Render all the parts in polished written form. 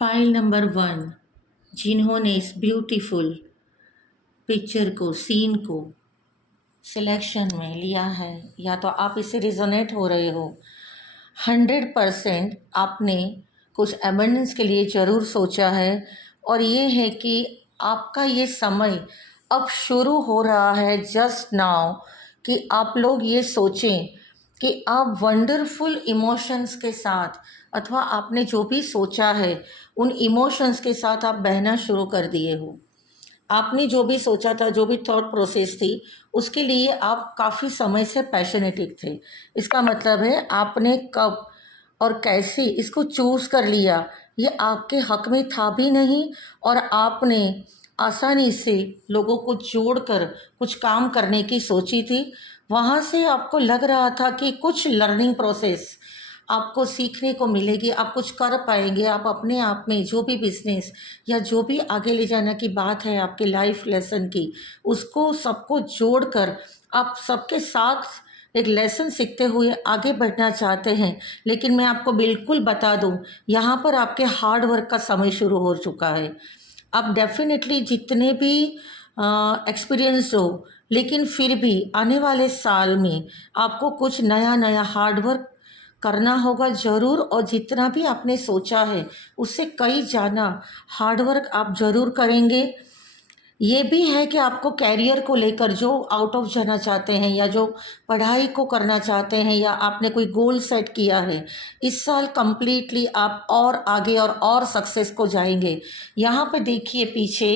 File number 1। जिन्होंने इस beautiful picture को, सीन को सिलेक्शन में लिया है, या तो आप इससे रिजोनेट हो रहे हो, 100% आपने कुछ एबंडेंस के लिए ज़रूर सोचा है। और ये है कि आपका ये समय अब शुरू हो रहा है जस्ट नाउ, कि आप लोग ये सोचें कि आप वंडरफुल इमोशंस के साथ, अथवा आपने जो भी सोचा है उन इमोशंस के साथ आप बहना शुरू कर दिए हो। आपने जो भी सोचा था, जो भी थॉट प्रोसेस थी, उसके लिए आप काफ़ी समय से पैशनेटिक थे। इसका मतलब है आपने कब और कैसे इसको चूज़ कर लिया, ये आपके हक में था भी नहीं, और आपने आसानी से लोगों को जोड़कर कुछ काम करने की सोची थी। वहाँ से आपको लग रहा था कि कुछ लर्निंग प्रोसेस आपको सीखने को मिलेगी, आप कुछ कर पाएंगे, आप अपने आप में जो भी बिजनेस या जो भी आगे ले जाने की बात है आपके लाइफ लेसन की, उसको सबको जोड़कर आप सबके साथ एक लेसन सीखते हुए आगे बढ़ना चाहते हैं। लेकिन मैं आपको बिल्कुल बता दूं, यहाँ पर आपके हार्ड वर्क का समय शुरू हो चुका है। आप डेफिनेटली जितने भी एक्सपीरियंस हो, लेकिन फिर भी आने वाले साल में आपको कुछ नया नया हार्ड वर्क करना होगा ज़रूर। और जितना भी आपने सोचा है उससे कई जाना हार्ड वर्क आप ज़रूर करेंगे। ये भी है कि आपको कैरियर को लेकर जो आउट ऑफ जाना चाहते हैं, या जो पढ़ाई को करना चाहते हैं, या आपने कोई गोल सेट किया है, इस साल कंप्लीटली आप और आगे और सक्सेस को जाएंगे। यहाँ पे देखिए पीछे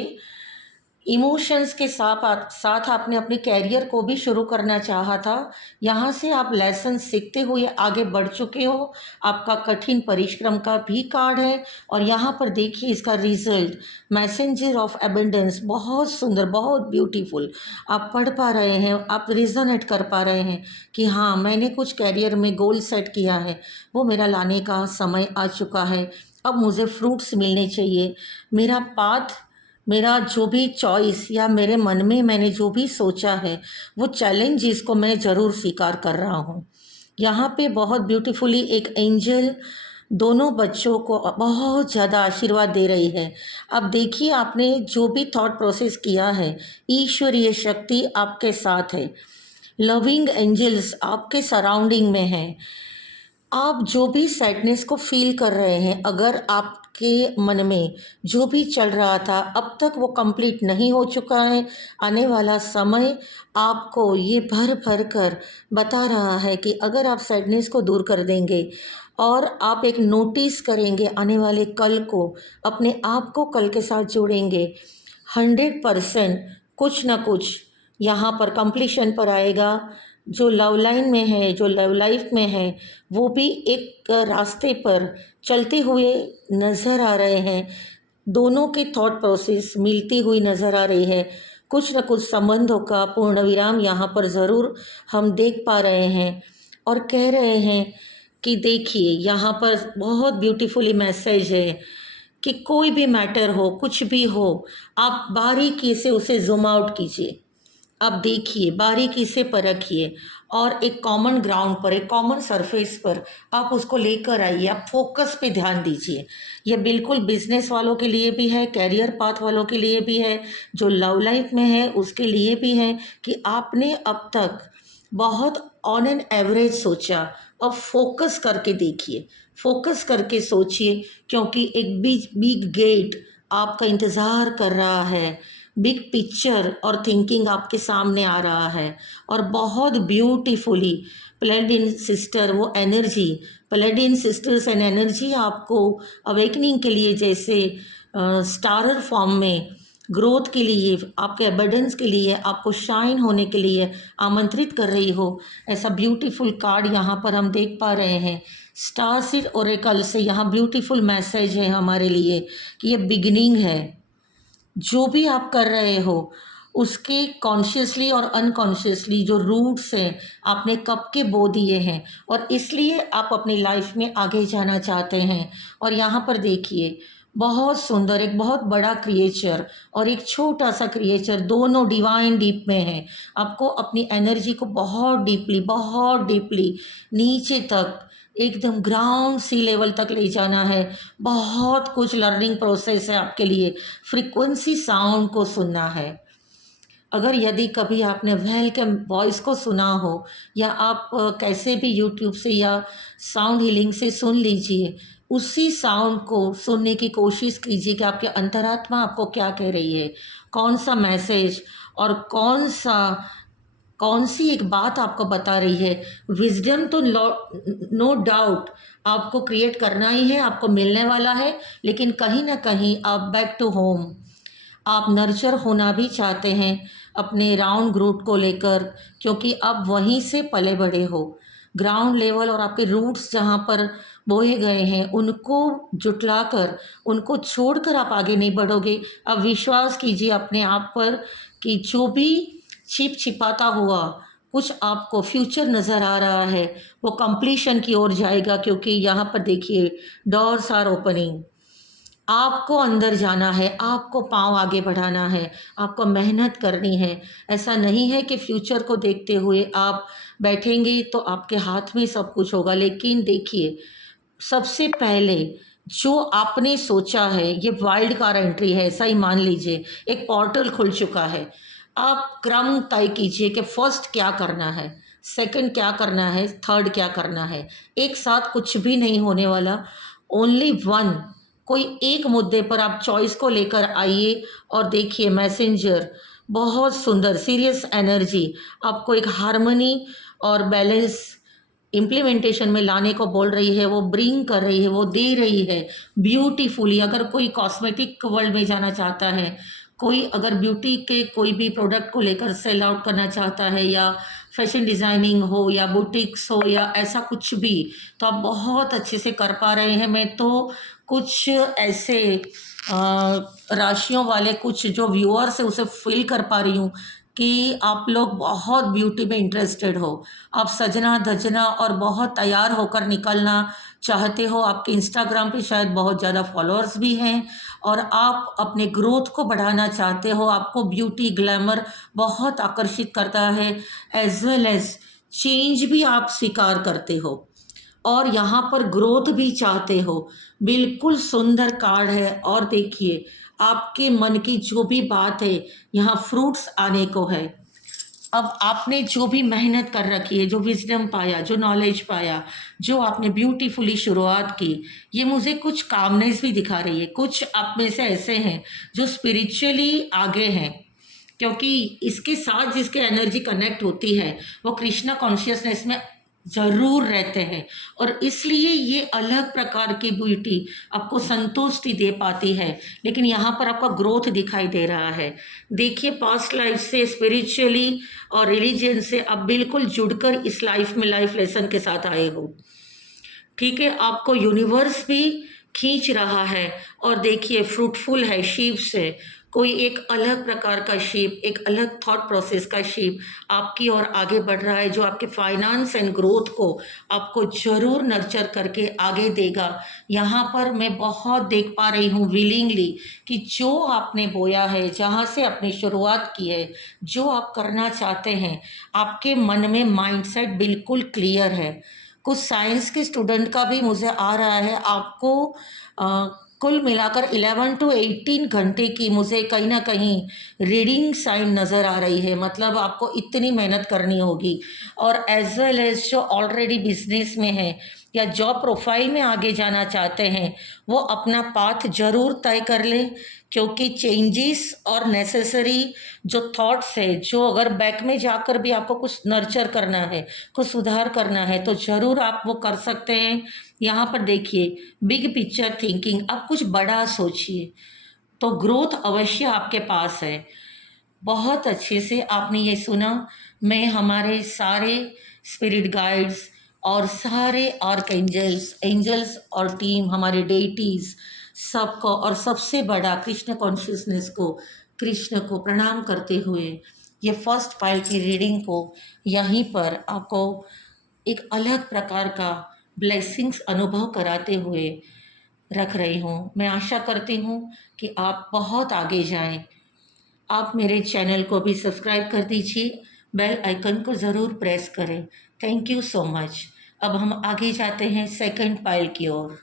इमोशंस के साथ साथ आपने अपने कैरियर को भी शुरू करना चाहा था। यहाँ से आप लेसन सीखते हुए आगे बढ़ चुके हो। आपका कठिन परिश्रम का भी कार्ड है, और यहाँ पर देखिए इसका रिजल्ट, मैसेंजर ऑफ एबंडेंस, बहुत सुंदर, बहुत ब्यूटीफुल। आप पढ़ पा रहे हैं, आप रिजोनेट कर पा रहे हैं कि हाँ, मैंने कुछ कैरियर में गोल सेट किया है, वो मेरा लाने का समय आ चुका है। अब मुझे फ्रूट्स मिलने चाहिए। मेरा पाथ, मेरा जो भी चॉइस, या मेरे मन में मैंने जो भी सोचा है, वो चैलेंजेस को मैं ज़रूर स्वीकार कर रहा हूँ। यहाँ पे बहुत ब्यूटीफुली एक एंजल दोनों बच्चों को बहुत ज़्यादा आशीर्वाद दे रही है। अब देखिए आपने जो भी थॉट प्रोसेस किया है, ईश्वरीय शक्ति आपके साथ है, लविंग एंजल्स आपके सराउंडिंग में हैं। आप जो भी सैडनेस को फील कर रहे हैं, अगर आपके मन में जो भी चल रहा था अब तक वो कंप्लीट नहीं हो चुका है, आने वाला समय आपको ये भर भर कर बता रहा है कि अगर आप सैडनेस को दूर कर देंगे और आप एक नोटिस करेंगे आने वाले कल को, अपने आप को कल के साथ जोड़ेंगे, 100% कुछ ना कुछ यहाँ पर कंप्लीशन पर आएगा। जो लव लाइन में है, जो लव लाइफ में है, वो भी एक रास्ते पर चलते हुए नज़र आ रहे हैं। दोनों के थॉट प्रोसेस मिलती हुई नज़र आ रही है। कुछ न कुछ संबंधों का पूर्ण विराम यहाँ पर ज़रूर हम देख पा रहे हैं, और कह रहे हैं कि देखिए यहाँ पर बहुत ब्यूटीफुली मैसेज है कि कोई भी मैटर हो, कुछ भी हो, आप बारीकी से उसे जूम आउट कीजिए। आप देखिए, बारीकी से परखिए, और एक कॉमन ग्राउंड पर, एक कॉमन सरफेस पर आप उसको लेकर आइए। आप फोकस पे ध्यान दीजिए। ये बिल्कुल बिजनेस वालों के लिए भी है, कैरियर पाथ वालों के लिए भी है, जो लव लाइफ में है उसके लिए भी है, कि आपने अब तक बहुत ऑन एन एवरेज सोचा। अब फोकस करके देखिए, फोकस करके सोचिए, क्योंकि एक बिग बिग गेट आपका इंतज़ार कर रहा है। बिग पिक्चर और थिंकिंग आपके सामने आ रहा है, और बहुत ब्यूटीफुली प्लेडिन सिस्टर, वो एनर्जी, प्लेडिन सिस्टर्स एंड एनर्जी आपको अवेकनिंग के लिए, जैसे स्टारर फॉर्म में ग्रोथ के लिए, आपके एबंडेंस के लिए, आपको शाइन होने के लिए आमंत्रित कर रही हो। ऐसा ब्यूटीफुल कार्ड यहाँ पर हम देख पा रहे हैं। स्टार सीड ओरेकल से यहाँ ब्यूटीफुल मैसेज है हमारे लिए कि ये बिगिनिंग है। जो भी आप कर रहे हो उसके कॉन्शियसली और अनकॉन्शियसली जो रूट्स हैं आपने कब के बो दिए हैं, और इसलिए आप अपनी लाइफ में आगे जाना चाहते हैं। और यहाँ पर देखिए, बहुत सुंदर एक बहुत बड़ा क्रिएचर और एक छोटा सा क्रिएचर, दोनों डिवाइन डीप में हैं। आपको अपनी एनर्जी को बहुत डीपली नीचे तक एकदम ग्राउंड सी लेवल तक ले जाना है। बहुत कुछ लर्निंग प्रोसेस है आपके लिए। फ्रीक्वेंसी साउंड को सुनना है। अगर यदि कभी आपने व्हेल के वॉइस को सुना हो, या आप कैसे भी यूट्यूब से या साउंड हीलिंग से सुन लीजिए, उसी साउंड को सुनने की कोशिश कीजिए कि आपके अंतरात्मा आपको क्या कह रही है, कौन सा मैसेज और कौन सी एक बात आपको बता रही है। विजडम तो नो डाउट आपको क्रिएट करना ही है, आपको मिलने वाला है, लेकिन कहीं ना कहीं आप बैक टू होम, आप नर्चर होना भी चाहते हैं अपने राउंड ग्रुप को लेकर, क्योंकि आप वहीं से पले बड़े हो। ग्राउंड लेवल और आपके रूट्स जहाँ पर बोए गए हैं, उनको जुटलाकर, उनको छोड़कर आप आगे नहीं बढ़ोगे। अब विश्वास कीजिए अपने आप पर कि जो भी छिप छिपाता हुआ कुछ आपको फ्यूचर नज़र आ रहा है, वो कंप्लीशन की ओर जाएगा, क्योंकि यहाँ पर देखिए डोर्स आर ओपनिंग। आपको अंदर जाना है, आपको पाँव आगे बढ़ाना है, आपको मेहनत करनी है। ऐसा नहीं है कि फ्यूचर को देखते हुए आप बैठेंगे तो आपके हाथ में सब कुछ होगा। लेकिन देखिए, सबसे पहले जो आपने सोचा है, ये वाइल्ड कार्ड एंट्री है, ऐसा ही मान लीजिए। एक पोर्टल खुल चुका है। आप क्रम तय कीजिए कि फर्स्ट क्या करना है, सेकंड क्या करना है, थर्ड क्या करना है। एक साथ कुछ भी नहीं होने वाला। ओनली वन, कोई एक मुद्दे पर आप चॉइस को लेकर आइए और देखिए मैसेंजर बहुत सुंदर सीरियस एनर्जी आपको एक हार्मनी और बैलेंस इम्प्लीमेंटेशन में लाने को बोल रही है। वो ब्रिंग कर रही है, वो दे रही है ब्यूटीफुली। अगर कोई कॉस्मेटिक वर्ल्ड में जाना चाहता है, कोई अगर ब्यूटी के कोई भी प्रोडक्ट को लेकर सेल आउट करना चाहता है, या फैशन डिज़ाइनिंग हो या बुटीक्स हो या ऐसा कुछ भी, तो आप बहुत अच्छे से कर पा रहे हैं। मैं तो कुछ ऐसे राशियों वाले कुछ जो व्यूअर्स है उसे फील कर पा रही हूँ कि आप लोग बहुत ब्यूटी में इंटरेस्टेड हो। आप सजना धजना और बहुत तैयार होकर निकलना चाहते हो। आपके इंस्टाग्राम पे शायद बहुत ज़्यादा फॉलोअर्स भी हैं, और आप अपने ग्रोथ को बढ़ाना चाहते हो। आपको ब्यूटी ग्लैमर बहुत आकर्षित करता है, एज वेल एज चेंज भी आप स्वीकार करते हो, और यहाँ पर ग्रोथ भी चाहते हो। बिल्कुल सुंदर कार्ड है। और देखिए, आपके मन की जो भी बात है, यहाँ फ्रूट्स आने को है। अब आपने जो भी मेहनत कर रखी है, जो विजडम पाया, जो नॉलेज पाया, जो आपने ब्यूटीफुली शुरुआत की, ये मुझे कुछ कामनेस भी दिखा रही है। कुछ आप में से ऐसे हैं जो स्पिरिचुअली आगे हैं, क्योंकि इसके साथ जिसके एनर्जी कनेक्ट होती है वो कृष्णा कॉन्शियसनेस में ज़रूर रहते हैं, और इसलिए ये अलग प्रकार की ब्यूटी आपको संतुष्टि दे पाती है। लेकिन यहाँ पर आपका ग्रोथ दिखाई दे रहा है। देखिए, पास्ट लाइफ से स्पिरिचुअली और रिलीजन से आप बिल्कुल जुड़कर इस लाइफ में लाइफ लेसन के साथ आए हो। ठीक है, आपको यूनिवर्स भी खींच रहा है। और देखिए, फ्रूटफुल है, शीप से कोई एक अलग प्रकार का शीप, एक अलग थॉट प्रोसेस का शीप आपकी ओर आगे बढ़ रहा है, जो आपके फाइनेंस एंड ग्रोथ को आपको ज़रूर नर्चर करके आगे देगा। यहाँ पर मैं बहुत देख पा रही हूँ विलिंगली कि जो आपने बोया है, जहाँ से आपने शुरुआत की है, जो आप करना चाहते हैं, आपके मन में माइंडसेट बिल्कुल क्लियर है। कुछ साइंस के स्टूडेंट का भी मुझे आ रहा है। आपको कुल मिलाकर 11 to 18 घंटे की मुझे कहीं ना कहीं रीडिंग साइन नज़र आ रही है। मतलब आपको इतनी मेहनत करनी होगी। और एज वेल एज जो ऑलरेडी बिजनेस में है या जॉब प्रोफाइल में आगे जाना चाहते हैं, वो अपना पाथ जरूर तय कर ले, क्योंकि चेंजेस और नेसेसरी जो थॉट्स है, जो अगर बैक में जाकर भी आपको कुछ नर्चर करना है, कुछ सुधार करना है, तो ज़रूर आप वो कर सकते हैं। यहाँ पर देखिए, बिग पिक्चर थिंकिंग, आप कुछ बड़ा सोचिए, तो ग्रोथ अवश्य आपके पास है। बहुत अच्छे से आपने ये सुना। मैं हमारे सारे स्पिरिट गाइड्स और सारे आर्कएंजल्स, एंजल्स और टीम, हमारे डेटीज़, सबको, और सबसे बड़ा कृष्ण कॉन्शियसनेस को, कृष्ण को प्रणाम करते हुए ये फर्स्ट पाइल की रीडिंग को यहीं पर आपको एक अलग प्रकार का ब्लेसिंग्स अनुभव कराते हुए रख रही हूँ। मैं आशा करती हूँ कि आप बहुत आगे जाएं। आप मेरे चैनल को भी सब्सक्राइब कर दीजिए, बेल आइकन को ज़रूर प्रेस करें। Thank you so much. अब हम आगे जाते हैं सेकंड पाइल की ओर।